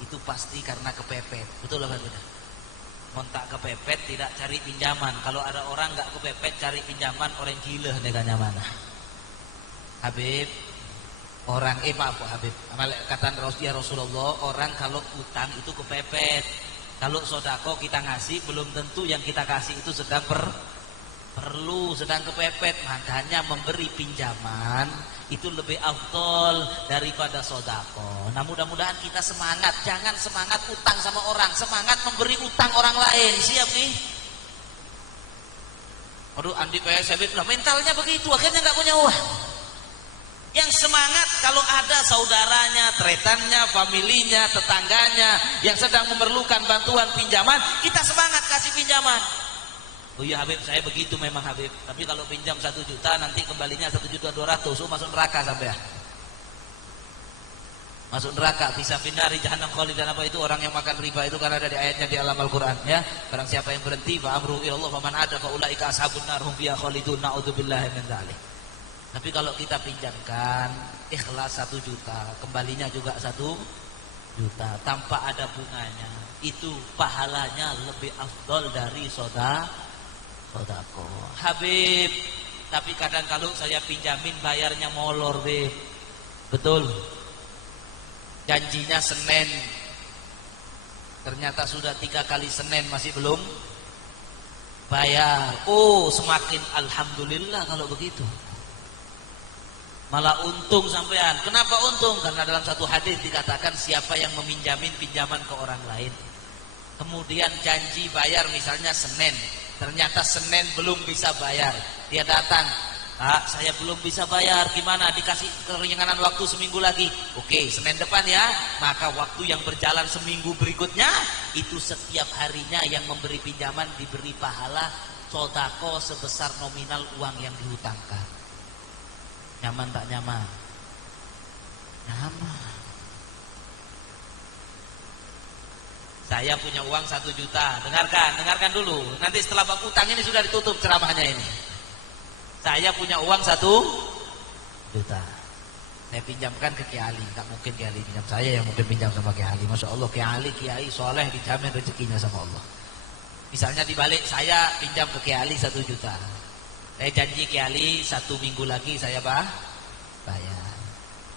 itu pasti karena kepepet. Betul apa tidak? Montak kepepet tidak cari pinjaman. Kalau ada orang nggak kepepet cari pinjaman, orang gila neganya mana? Habib, orang maaf Habib, kata ya Rasulullah, orang kalau hutang itu kepepet. Kalau sodako kita ngasih, belum tentu yang kita kasih itu sedang perlu, sedang kepepet. Makanya memberi pinjaman itu lebih afdol daripada sodako. Nah mudah-mudahan kita semangat, jangan semangat utang sama orang, semangat memberi utang orang lain. Siap nih? Aduh Andi PSB lah mentalnya begitu, akhirnya nggak punya uang. Yang semangat kalau ada saudaranya, tretannya, familinya, tetangganya yang sedang memerlukan bantuan pinjaman, kita semangat kasih pinjaman. Oh iya Habib, saya begitu memang Habib. Tapi kalau pinjam 1 juta nanti kembalinya 1.200.000. Oh masuk neraka sampai ya. Masuk neraka, bisa pindah dari jahannam khalidan. Apa itu orang yang makan riba itu karena ada di ayatnya di alam Al-Qur'an ya. Barang siapa yang berhenti fa amru ilallah faman ada fa ulaika ashabun nar hum fiha khalidun na'udzubillahi min dzalik. Tapi kalau kita pinjamkan ikhlas 1 juta, kembalinya juga 1 juta tanpa ada bunganya, itu pahalanya lebih afdol dari sedekah. Habib, tapi kadang kalau saya pinjamin bayarnya molor deh. Betul. Janjinya Senin, ternyata sudah 3 kali Senin masih belum bayar. Oh semakin alhamdulillah kalau begitu, malah untung sampean. Kenapa untung? Karena dalam satu hadis dikatakan siapa yang meminjamin pinjaman ke orang lain, kemudian janji bayar misalnya Senin, ternyata Senin belum bisa bayar, dia datang, Pak saya belum bisa bayar, gimana? Dikasih keringanan waktu seminggu lagi. Oke, Senin depan ya. Maka waktu yang berjalan seminggu berikutnya, itu setiap harinya yang memberi pinjaman diberi pahala sodako sebesar nominal uang yang dihutangkan. Nyaman tak nyaman? Nyaman. Saya punya uang 1 juta. Dengarkan dulu. Nanti setelah bab utang ini sudah ditutup ceramahnya ini. Saya punya uang 1 juta. Saya pinjamkan ke Kiai Ali. Tak mungkin Kiai Ali pinjam saya, yang mungkin pinjam sama Kiai Ali. Masya Allah Kiai Ali, Kiai soleh, dijamin rezekinya sama Allah. Misalnya dibalik, saya pinjam ke Kiai Ali 1 juta. Saya janji Kiai Ali 1 minggu lagi saya bayar.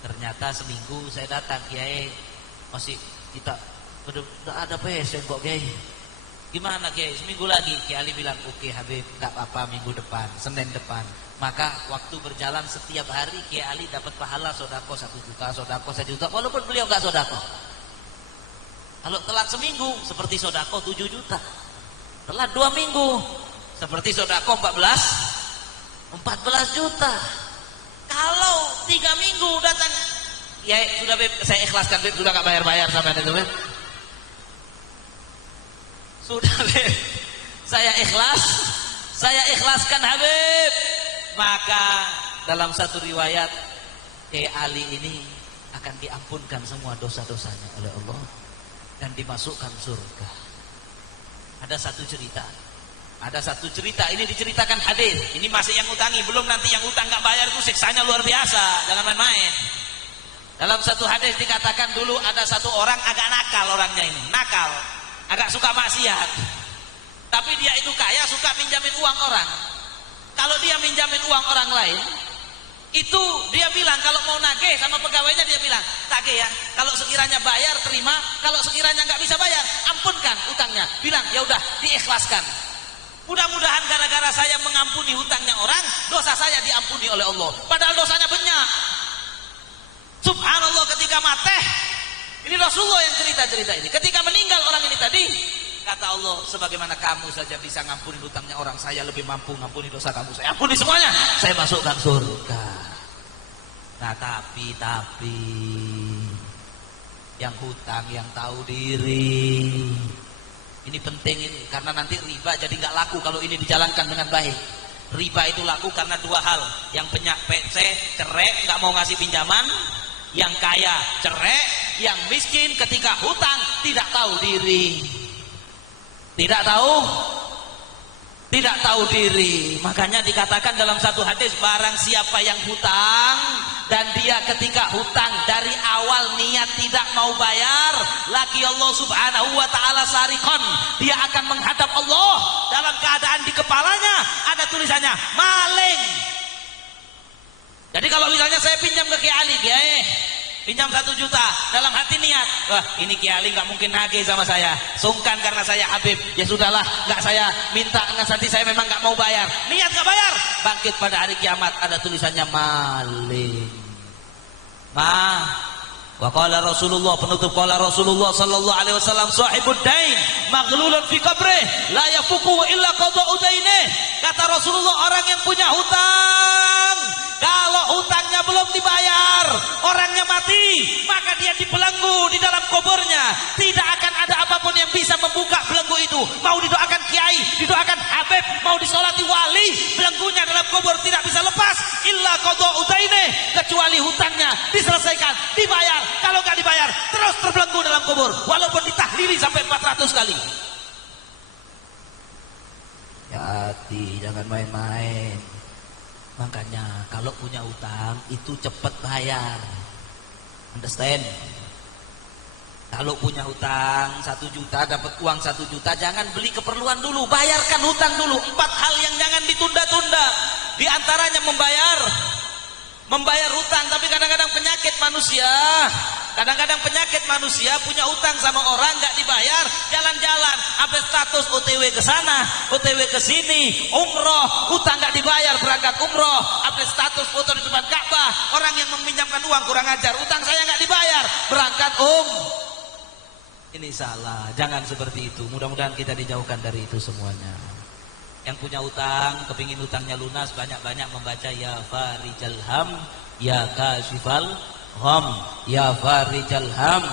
Ternyata seminggu saya datang, Kiai masih kita udah ada pesen kok Kiai. Gimana Kiai? Seminggu lagi. Kiai Ali bilang, oke Habib, gak apa-apa, minggu depan, Senin depan. Maka waktu berjalan setiap hari Kiai Ali dapat pahala sodako 1 juta, sodako 1 juta, walaupun beliau gak sodako. Kalau telat seminggu seperti sodako 7 juta, telat 2 minggu seperti sodako 14 juta. Kalau 3 minggu datang, ya sudah Beb, saya ikhlaskan Beb, sudah gak bayar-bayar sampai itu Beb. Sudah Beb, saya ikhlaskan Habib. Maka dalam satu riwayat Kiai Ali ini akan diampunkan semua dosa-dosanya oleh Allah dan dimasukkan surga. Ada satu cerita ini diceritakan hadis. Ini masih yang utangi, belum nanti yang utang gak bayar itu siksanya luar biasa, jangan main-main. Dalam satu hadis dikatakan dulu ada satu orang agak nakal, orangnya ini nakal, agak suka maksiat, tapi dia itu kaya, suka minjamin uang orang. Kalau dia minjamin uang orang lain, itu dia bilang kalau mau nagih sama pegawainya, dia bilang nagih ya, kalau sekiranya bayar terima, kalau sekiranya nggak bisa bayar ampunkan utangnya. Bilang ya udah diikhlaskan, mudah-mudahan gara-gara saya mengampuni hutangnya orang, dosa saya diampuni oleh Allah, padahal dosanya banyak. Subhanallah, ketika mati, ini Rasulullah yang cerita ini, ketika meninggal orang ini tadi, kata Allah, sebagaimana kamu saja bisa ngampuni hutangnya orang, saya lebih mampu ngampuni dosa kamu, saya ampuni semuanya, saya masukkan surga. Nah tapi yang hutang, yang tahu diri, ini penting ini, karena nanti riba jadi nggak laku kalau ini dijalankan dengan baik. Riba itu laku karena 2 hal, yang punya PC cerai, nggak mau ngasih pinjaman, yang kaya cerai, yang miskin ketika hutang tidak tahu diri. Tidak tahu diri. Makanya dikatakan dalam satu hadis, barang siapa yang hutang dan dia ketika hutang dari awal niat tidak mau bayar, laki Allah Subhanahu wa taala sarikon, dia akan menghadap Allah dalam keadaan di kepalanya ada tulisannya maling. Jadi kalau misalnya saya pinjam ke Kiai Ali, Kiai pinjam 1 juta, dalam hati niat, wah ini Kiai Ali nggak mungkin nagih sama saya, sungkan karena saya Habib, ya sudahlah, nggak saya minta, nggak, nanti saya memang nggak mau bayar, niat nggak bayar, bangkit pada hari kiamat ada tulisannya maling. Wa qala Rasulullah, penutup qala Rasulullah sallallahu alaihi wasallam, sahibud dain maghlulun fi qabrih la yafuku illa qada'u dainihi. Kata Rasulullah, orang yang punya hutang, kalau hutangnya belum dibayar, orangnya mati, maka dia dibelenggu di dalam kuburnya. Tidak akan ada apapun yang bisa membuka belenggu itu. Mau didoakan kiai, didoakan habib, mau disolati wali, belenggunya dalam kubur tidak bisa lepas. Illa qada'u dainihi, kecuali hutangnya diselesaikan, dibayar. Kalau nggak dibayar, terus terbelenggu dalam kubur, walaupun ditahlili sampai 400 kali. Hati, jangan main-main. Makanya kalau punya utang itu cepat bayar. Understand? Kalau punya utang 1 juta, dapat uang 1 juta, jangan beli keperluan dulu, bayarkan hutang dulu. 4 hal yang jangan ditunda-tunda. Di antaranya membayar hutang. Tapi kadang-kadang penyakit manusia punya utang sama orang nggak dibayar, jalan-jalan sampai status OTW ke sana, OTW ke sini, umroh, hutang nggak dibayar, berangkat umroh, update status foto di depan Ka'bah, orang yang meminjamkan uang kurang ajar, utang saya nggak dibayar, berangkat ini salah. Jangan seperti itu. Mudah-mudahan kita dijauhkan dari itu semuanya. Yang punya utang, kepingin utangnya lunas, banyak-banyak membaca ya farijal ham, ya kasifal ham, ya farijal ham,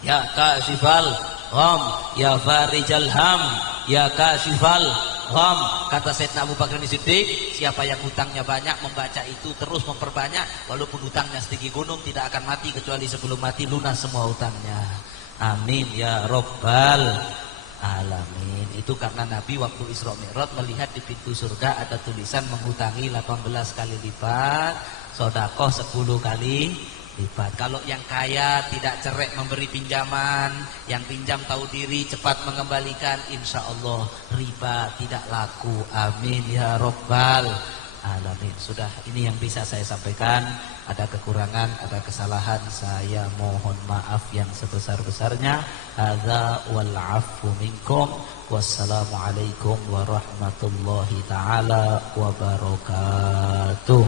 ya kasifal ham, ya farijal ham, ya kasifal ham. Kata Sayyidina Abu Bakar Siddiq, siapa yang hutangnya banyak membaca itu terus memperbanyak, walaupun hutangnya setinggi gunung tidak akan mati kecuali sebelum mati lunas semua hutangnya. Amin ya Rabbal alamin. Itu karena Nabi waktu Isra Mi'raj melihat di pintu surga ada tulisan menghutangi 18 kali lipat, sedekah 10 kali lipat. Kalau yang kaya tidak cerai memberi pinjaman, yang pinjam tahu diri cepat mengembalikan, insya Allah riba tidak laku. Amin ya Rabbal alamin. Sudah, ini yang bisa saya sampaikan. Ada kekurangan, ada kesalahan, saya mohon maaf yang sebesar-besarnya. Hadza wal 'afwu minkum. Wassalamualaikum warahmatullahi taala wabarakatuh.